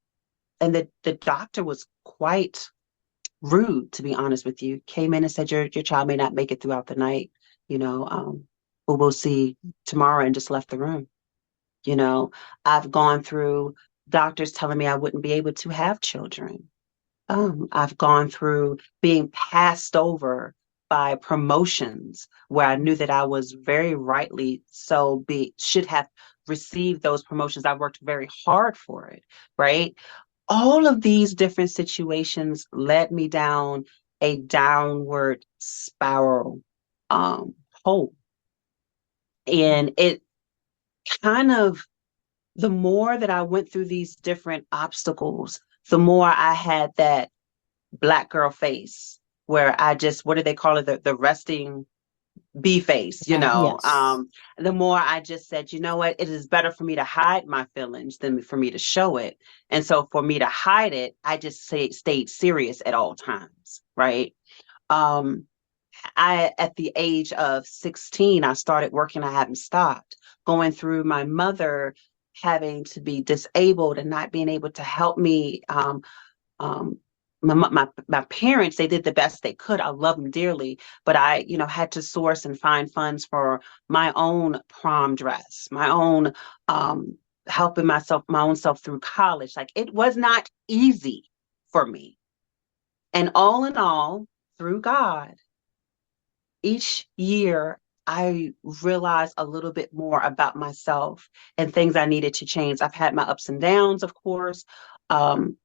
And the doctor was quite rude, to be honest with you. Came in and said, your child may not make it throughout the night, you know, but we'll see tomorrow, and just left the room. You know, I've gone through doctors telling me I wouldn't be able to have children. I've gone through being passed over by promotions where I knew that I was very rightly so should have received those promotions. I worked very hard for it, right? All of these different situations led me down a downward spiral um, hole. And it kind of, the more that I went through these different obstacles, the more I had that Black girl face where I just, what do they call it? The resting bee face, Yes. the more I just said, you know what, it is better for me to hide my feelings than for me to show it. And so for me to hide it, I just stayed serious at all times, right? Um, at the age of 16, I started working. I haven't stopped. Going through my mother having to be disabled and not being able to help me. Um, my parents, they did the best they could. I love them dearly, but I, had to source and find funds for my own prom dress, my own helping my own self through college. Like, it was not easy for me. And all in all, through God, each year I realized a little bit more about myself and things I needed to change. I've had my ups and downs, of course. Um,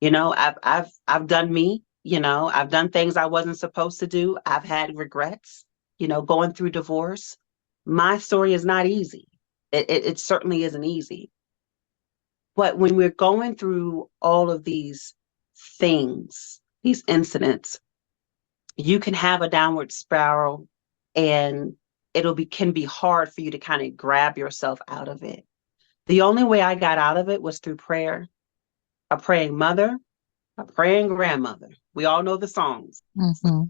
I've done me. I've done things I wasn't supposed to do. I've had regrets. Going through divorce. My story is not easy. It certainly isn't easy. But when we're going through all of these things, these incidents, you can have a downward spiral, and can be hard for you to kind of grab yourself out of it. The only way I got out of it was through prayer, a praying mother, a praying grandmother. We all know the songs. Hmm.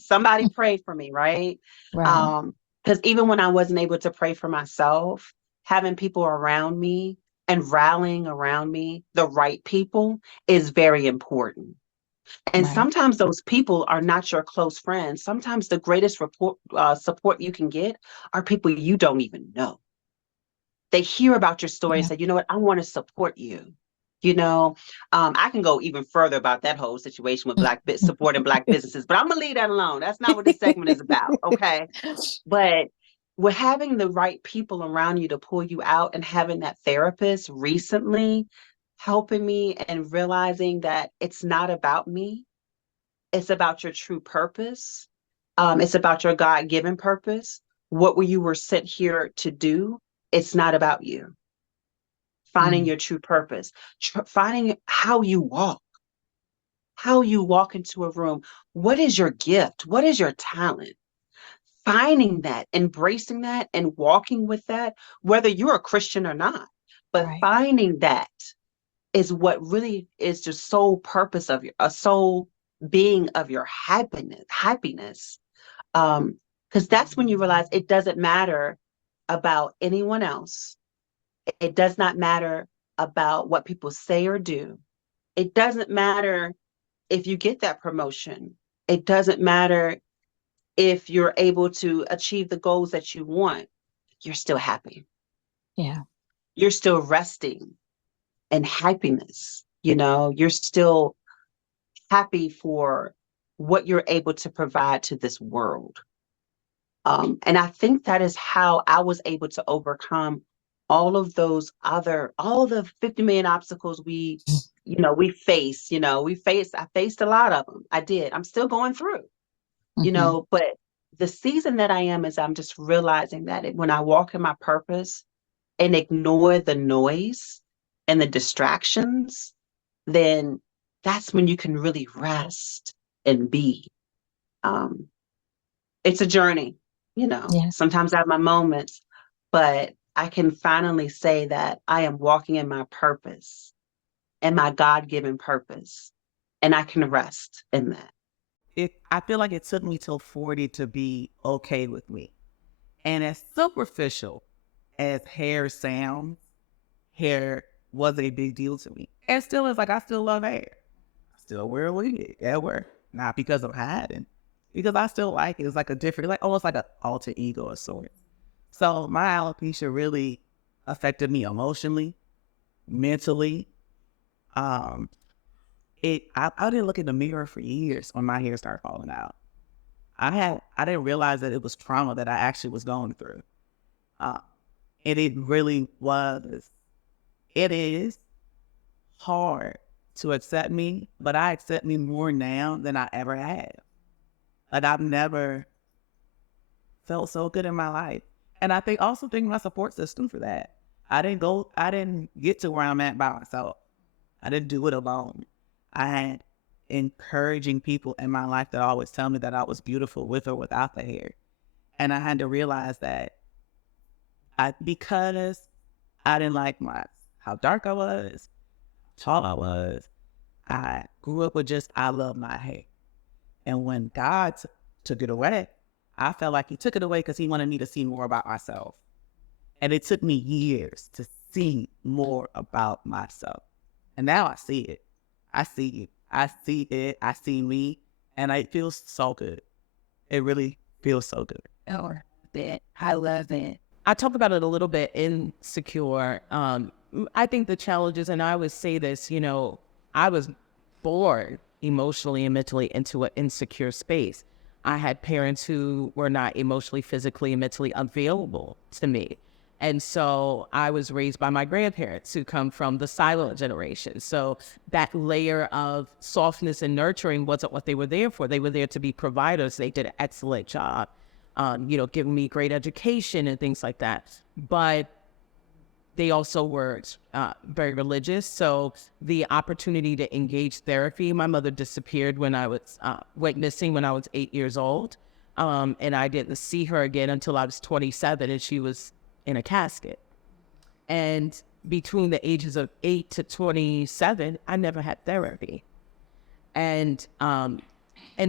Somebody prayed for me, right? Right. Because even when I wasn't able to pray for myself, having people around me and rallying around me, the right people, is very important. And Right. sometimes those people are not your close friends. Sometimes the greatest support you can get are people you don't even know. They hear about your story and Yeah. say, you know what, I want to support you. I can go even further about that whole situation with supporting Black businesses, but I'm gonna leave that alone. That's not what this segment is about, okay? But with having the right people around you to pull you out, and having that therapist recently helping me and realizing that it's not about me, it's about your true purpose. It's about your God-given purpose. what you were sent here to do, it's not about you. Finding Mm. your true purpose, finding how you walk into a room. What is your gift? What is your talent? Finding that, embracing that, and walking with that, whether you're a Christian or not. But Right. finding that is what really is the sole purpose of a sole being of your happiness. Because that's when you realize it doesn't matter about anyone else. It does not matter about what people say or do. It doesn't matter if you get that promotion. It doesn't matter if you're able to achieve the goals that you want. You're still happy. Yeah. You're still resting in happiness. You're still happy for what you're able to provide to this world. And I think that is how I was able to overcome all the 50 million obstacles we face. I faced a lot of them. I did. I'm still going through, Mm-hmm. but the season that I am is I'm just realizing that when I walk in my purpose and ignore the noise and the distractions, then that's when you can really rest and be. Um, it's a journey, Yeah. sometimes I have my moments, but I can finally say that I am walking in my purpose and my God-given purpose, and I can rest in that. I feel like it took me till 40 to be okay with me. And as superficial as hair sounds, hair was a big deal to me. And still is. Like, I still love hair. I still wear a wig at work. Not because I'm hiding, because I still like it. It's like a different, like almost like an alter ego of sorts. So my alopecia really affected me emotionally, mentally. Um, I didn't look in the mirror for years when my hair started falling out. I didn't realize that it was trauma that I actually was going through. Uh, and it really was. It is hard to accept me, but I accept me more now than I ever have. Like, I've never felt so good in my life. And I think my support system for that. I didn't get to where I'm at by myself. I didn't do it alone. I had encouraging people in my life that always tell me that I was beautiful with or without the hair. And I had to realize that because I didn't like how dark I was, tall I was, I grew up with I love my hair. And when God took it away, I felt like he took it away because he wanted me to see more about myself. And it took me years to see more about myself. And now I see it. I see it. I see it. I see me. And it feels so good. It really feels so good. Oh, I love it. I talk about it a little bit in Secure. I think the challenges, and I always say this, I was born emotionally and mentally into an insecure space. I had parents who were not emotionally, physically, and mentally available to me. And so I was raised by my grandparents who come from the silent generation. So that layer of softness and nurturing wasn't what they were there for. They were there to be providers. They did an excellent job, giving me great education and things like that. But they also were very religious. So the opportunity to engage therapy, my mother disappeared when I was, went missing when I was 8 years old. And I didn't see her again until I was 27, and she was in a casket. And between the ages of 8 to 27, I never had therapy. And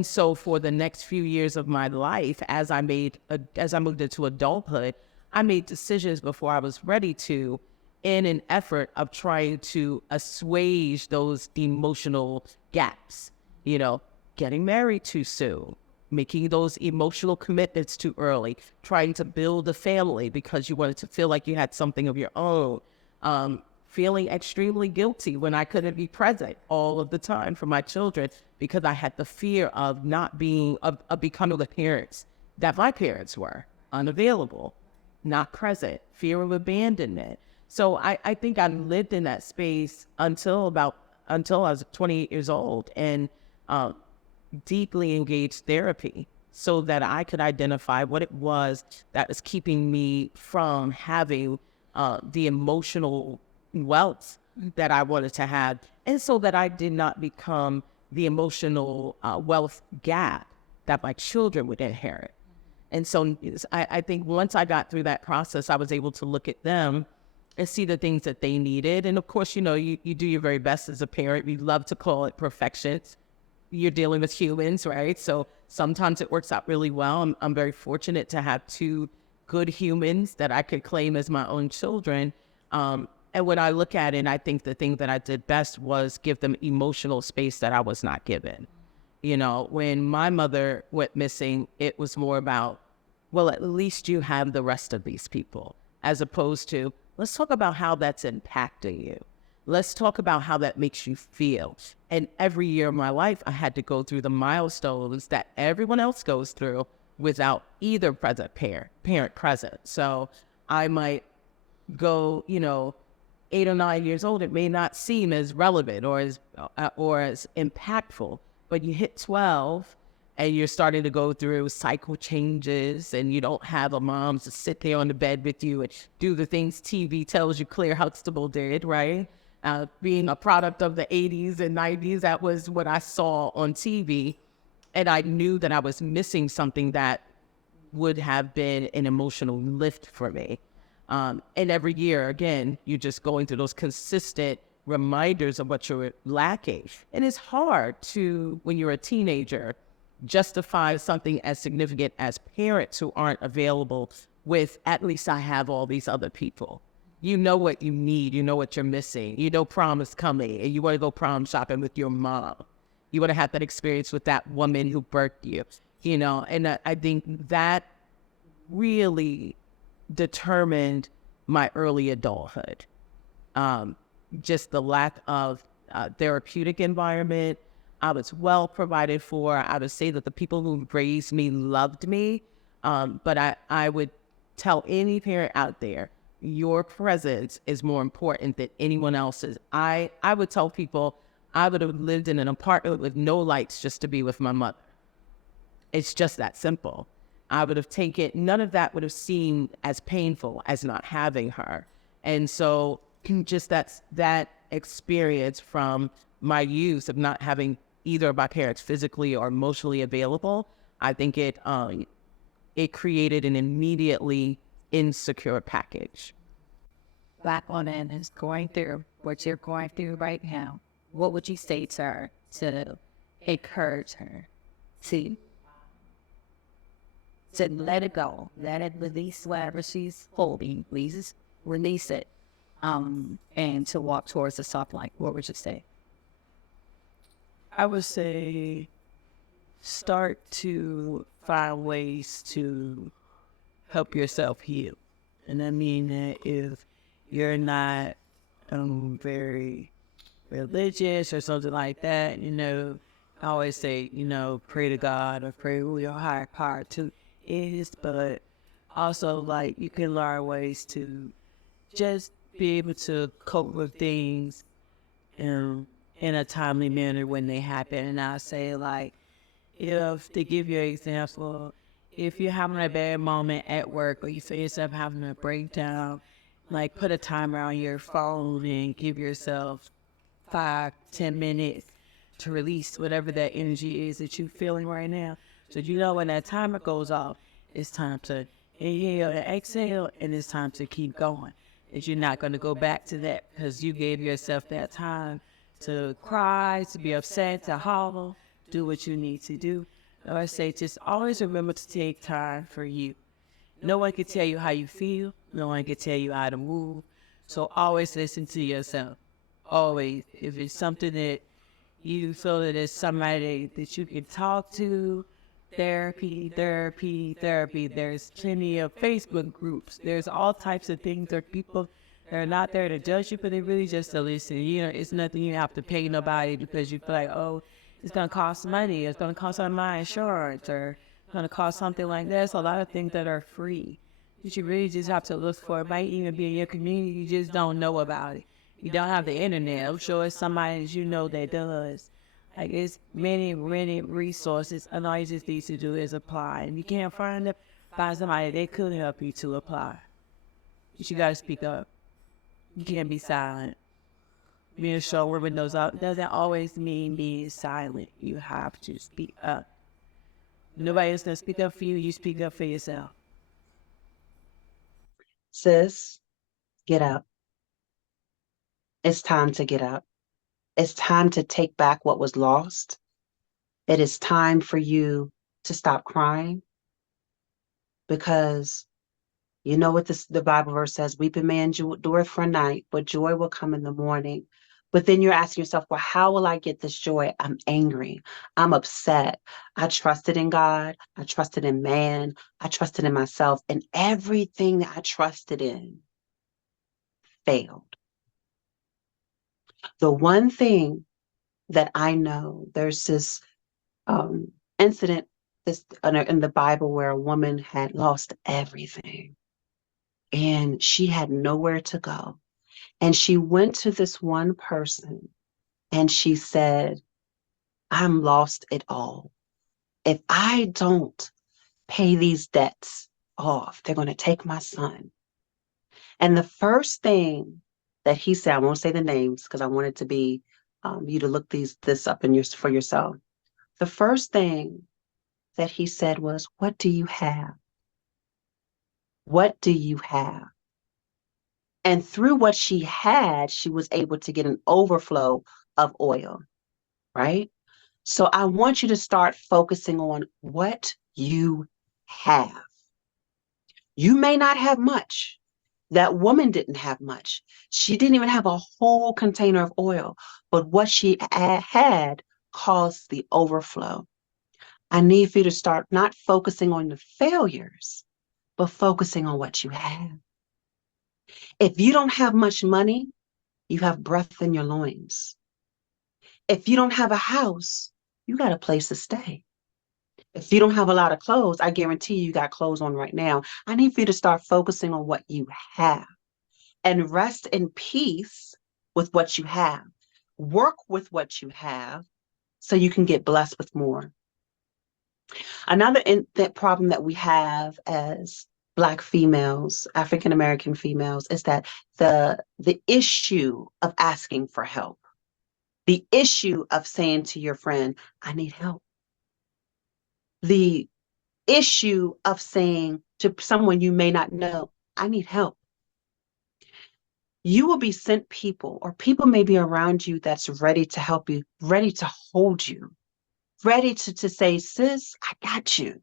so for the next few years of my life, as I moved into adulthood, I made decisions before I was ready to, in an effort of trying to assuage those emotional gaps, getting married too soon, making those emotional commitments too early, trying to build a family because you wanted to feel like you had something of your own, feeling extremely guilty when I couldn't be present all of the time for my children because I had the fear of of becoming the parents that my parents were, unavailable, not present, fear of abandonment. So I think I lived in that space until I was 28 years old and deeply engaged therapy so that I could identify what it was that was keeping me from having the emotional wealth that I wanted to have, and so that I did not become the emotional wealth gap that my children would inherit. And so I think once I got through that process, I was able to look at them and see the things that they needed. And of course, you do your very best as a parent. We love to call it perfection. You're dealing with humans, right? So sometimes it works out really well. I'm very fortunate to have two good humans that I could claim as my own children. And when I look at it, I think the thing that I did best was give them emotional space that I was not given. When my mother went missing, it was more about, well, at least you have the rest of these people, as opposed to, let's talk about how that's impacting you. Let's talk about how that makes you feel. And every year of my life, I had to go through the milestones that everyone else goes through without either parent present. So I might go, 8 or 9 years old. It may not seem as relevant or as impactful, but you hit 12 and you're starting to go through cycle changes, and you don't have a mom to sit there on the bed with you and do the things TV tells you Claire Huxtable did, right? Being a product of the 80s and 90s, that was what I saw on TV. And I knew that I was missing something that would have been an emotional lift for me. And every year, again, you're just going through those consistent reminders of what you're lacking. And it's hard to, when you're a teenager, justify something as significant as parents who aren't available with, at least I have all these other people. You know what you need, you know what you're missing, you know prom is coming, and you want to go prom shopping with your mom. You want to have that experience with that woman who birthed you, and I think that really determined my early adulthood. Just the lack of therapeutic environment. I was well provided for. I would say that the people who raised me loved me, but I would tell any parent out there, your presence is more important than anyone else's. I would tell people I would have lived in an apartment with no lights just to be with my mother. It's just that simple. I would have taken, none of that would have seemed as painful as not having her. And so just that experience from my youth of not having either of my parents physically or emotionally available, I think it created an immediately insecure package. Black woman is going through what you're going through right now. What would you say to her to encourage her to let it go, let it release whatever she's holding, please release it, and to walk towards the soft light? What would you say? I would say start to find ways to help yourself heal. And I mean that if you're not very religious or something like that, I always say, pray to God or pray who your higher power to is, but also you can learn ways to just be able to cope with things in a timely manner when they happen. And I say if, to give you an example, if you're having a bad moment at work or you feel yourself having a breakdown, put a timer on your phone and give yourself 5-10 minutes to release whatever that energy is that you're feeling right now. So when that timer goes off, it's time to inhale and exhale, and it's time to keep going. And you're not going to go back to that because you gave yourself that time to cry, to be upset, to holler, do what you need to do. I say just always remember to take time for you. No one can tell you how you feel. No one can tell you how to move. So always listen to yourself. Always. If it's something that you feel that it's somebody that you can talk to, therapy. There's plenty of Facebook groups. There's all types of things. There are people that are not there to judge you, but they really just to listen. It's nothing you have to pay nobody because you feel like, oh, it's going to cost money. It's going to cost on my insurance, or it's going to cost something like that. There's a lot of things that are free that you really just have to look for. It might even be in your community. You just don't know about it. You don't have the internet. I'm sure it's somebody that that does. Like it's many, many resources, and all you just need to do is apply. And if you can't find them, find somebody that could help you to apply. But you gotta speak up. You can't be silent. Being a show woman doesn't always mean being silent. You have to speak up. Nobody else gonna speak up for you. You speak up for yourself. Sis, get up. It's time to get up. It's time to take back what was lost. It is time for you to stop crying, because you know what the Bible verse says, weeping may endure for a night, but joy will come in the morning. But then you're asking yourself, well, how will I get this joy? I'm angry. I'm upset. I trusted in God. I trusted in man. I trusted in myself. And everything that I trusted in failed. The one thing that I know, there's this incident in the Bible where a woman had lost everything and she had nowhere to go. And she went to this one person and she said, I'm lost at all. If I don't pay these debts off, they're going to take my son. And the first thing that he said, I won't say the names because I want it to be you to look this up for yourself. The first thing that he said was, what do you have? What do you have? And through what she had, she was able to get an overflow of oil, right? So I want you to start focusing on what you have. You may not have much. That woman didn't have much. She didn't even have a whole container of oil, but what she had caused the overflow. I need for you to start not focusing on the failures, but focusing on what you have. If you don't have much money, you have breath in your loins. If you don't have a house, you got a place to stay. If you don't have a lot of clothes, I guarantee you got clothes on right now. I need for you to start focusing on what you have and rest in peace with what you have. Work with what you have so you can get blessed with more. Another that problem that we have as Black females, African American females, is that the issue of asking for help, the issue of saying to your friend, I need help, the issue of saying to someone you may not know, I need help. You will be sent people, or people may be around you that's ready to help you, ready to hold you, ready to say, sis, I got you.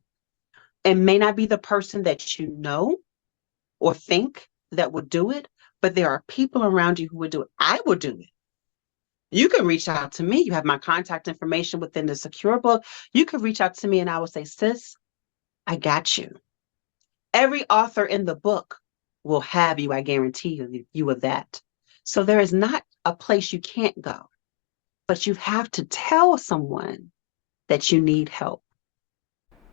It may not be the person that you know or think that would do it, but there are people around you who would do it. I would do it. You can reach out to me. You have my contact information within the secure book. You can reach out to me and I will say, sis, I got you. Every author in the book will have you, I guarantee you of that. So there is not a place you can't go, but you have to tell someone that you need help.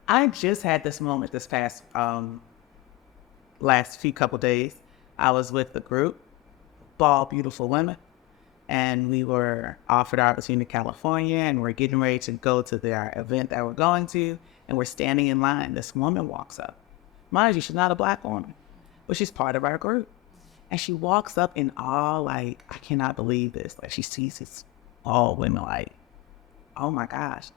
I just had this moment this past last few couple days. I was with the group, Ball Beautiful Women, and we were offered our opportunity in California, and we're getting ready to go to their event that we're going to, and we're standing in line. This woman walks up. Mind you, she's not a Black woman, but she's part of our group. And she walks up in awe, like, I cannot believe this. Like, she sees it's all women, like, oh my gosh.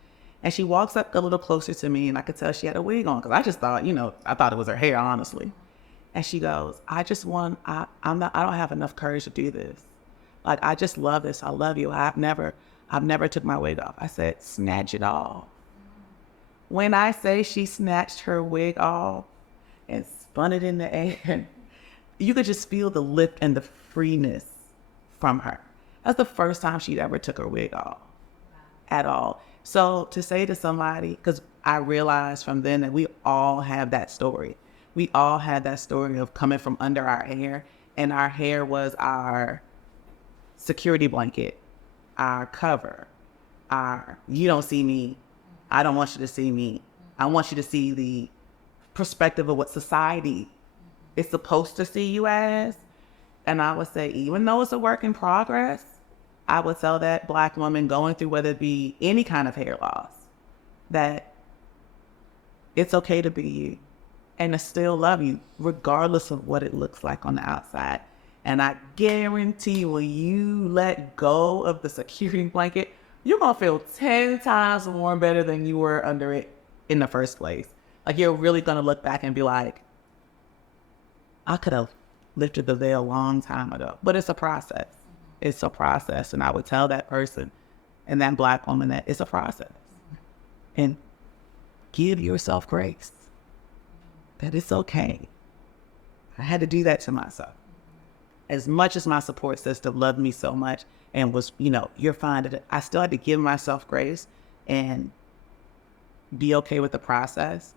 And she walks up a little closer to me, and I could tell she had a wig on, because I just thought, I thought it was her hair, honestly. And she goes, I don't have enough courage to do this. Like, I just love this. I love you. I've never took my wig off. I said, snatch it off. When I say she snatched her wig off and spun it in the air, you could just feel the lift and the freeness from her. That's the first time she'd ever took her wig off at all. So to say to somebody, because I realized from then that we all have that story. We all had that story of coming from under our hair, and our hair was our security blanket, our cover, our, you don't see me, I don't want you to see me. I want you to see the perspective of what society is supposed to see you as. And I would say, even though it's a work in progress, I would tell that Black woman going through, whether it be any kind of hair loss, that it's okay to be you and to still love you, regardless of what it looks like on the outside. And I guarantee when you let go of the security blanket, you're going to feel 10 times more better than you were under it in the first place. Like, you're really going to look back and be like, I could have lifted the veil a long time ago. But it's a process. It's a process. And I would tell that person and that Black woman that it's a process. And give yourself grace. That it's okay. I had to do that to myself. As much as my support system loved me so much and was, you're fine, I still had to give myself grace and be okay with the process.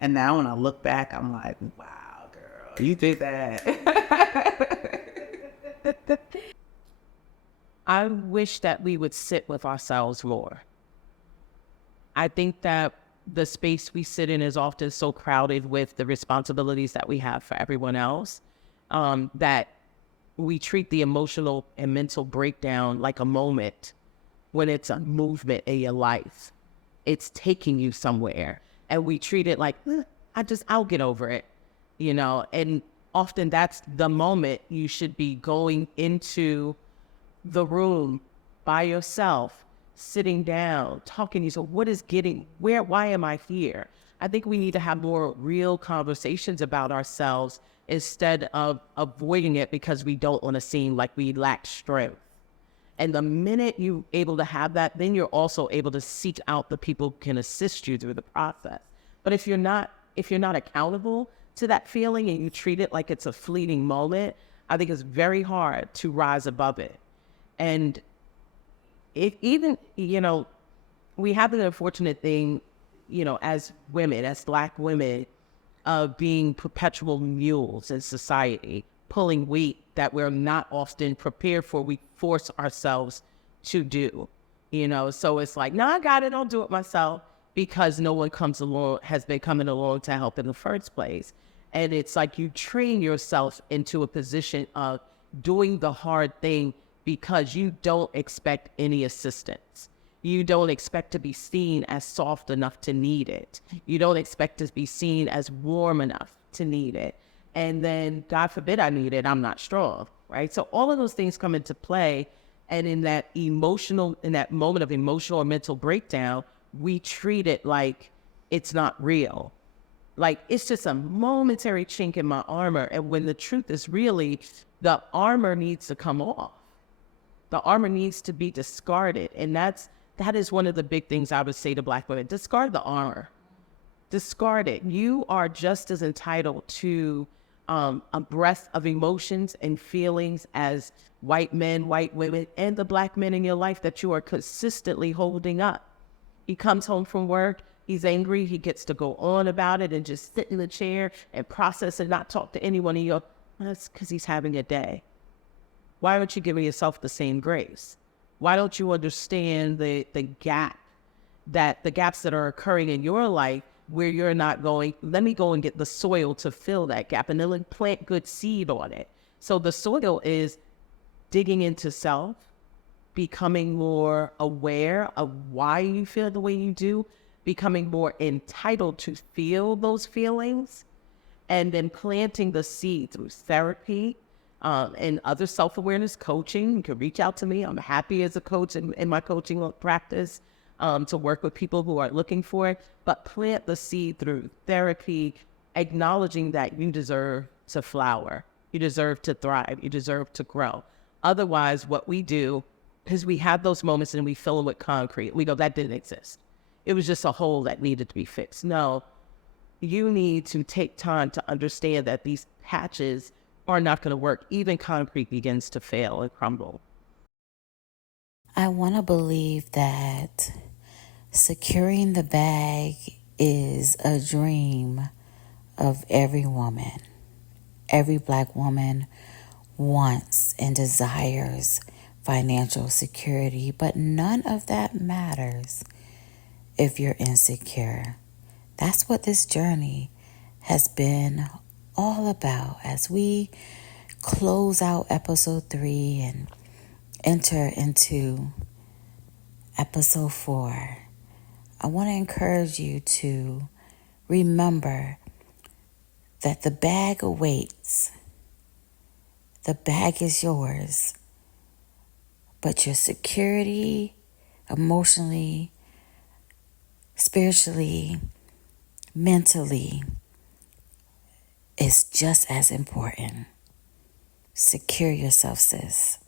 And now when I look back, I'm like, wow, girl, you did that. I wish that we would sit with ourselves more. I think that the space we sit in is often so crowded with the responsibilities that we have for everyone else, that we treat the emotional and mental breakdown like a moment when it's a movement in your life. It's taking you somewhere. And we treat it like, I'll get over it, and often that's the moment you should be going into the room by yourself, sitting down, talking to yourself. Why am I here? I think we need to have more real conversations about ourselves instead of avoiding it because we don't want to seem like we lack strength. And the minute you're able to have that, then you're also able to seek out the people who can assist you through the process. But if you're not accountable to that feeling and you treat it like it's a fleeting moment, I think it's very hard to rise above it. And we have an unfortunate thing, as women, as Black women, of being perpetual mules in society, pulling weight that we're not often prepared for, we force ourselves to do, So it's like, no, I got it, I'll do it myself, because no one has been coming along to help in the first place. And it's like you train yourself into a position of doing the hard thing because you don't expect any assistance. You don't expect to be seen as soft enough to need it. You don't expect to be seen as warm enough to need it. And then, God forbid I need it, I'm not strong, right? So all of those things come into play. And in that moment of emotional or mental breakdown, we treat it like it's not real. Like it's just a momentary chink in my armor. And when the truth is really, the armor needs to come off. The armor needs to be discarded. And that is one of the big things I would say to Black women. Discard the armor. Discard it. You are just as entitled to a breadth of emotions and feelings as white men, white women, and the Black men in your life that you are consistently holding up. He comes home from work, he's angry, he gets to go on about it and just sit in the chair and process and not talk to anyone. And you go, that's because he's having a day. Why aren't you giving yourself the same grace? Why don't you understand the gaps that are occurring in your life where you're not going, let me go and get the soil to fill that gap and then plant good seed on it. So the soil is digging into self, becoming more aware of why you feel the way you do, becoming more entitled to feel those feelings, and then planting the seed through therapy, and other self-awareness coaching. You can reach out to me. I'm happy as a coach in my coaching practice to work with people who are looking for it. But plant the seed through therapy, acknowledging that you deserve to flower. You deserve to thrive. You deserve to grow. Otherwise, what we do is we have those moments and we fill them with concrete. We go, that didn't exist. It was just a hole that needed to be fixed. No, you need to take time to understand that these patches are not going to work. Even concrete begins to fail and crumble. I want to believe that securing the bag is a dream of every woman. Every Black woman wants and desires financial security, but none of that matters if you're insecure. That's what this journey has been all about as we close out episode 3 enter into episode 4, I want to encourage you to remember that the bag awaits. The bag is yours, but your security, emotionally, spiritually, mentally, is just as important. Secure yourself, sis.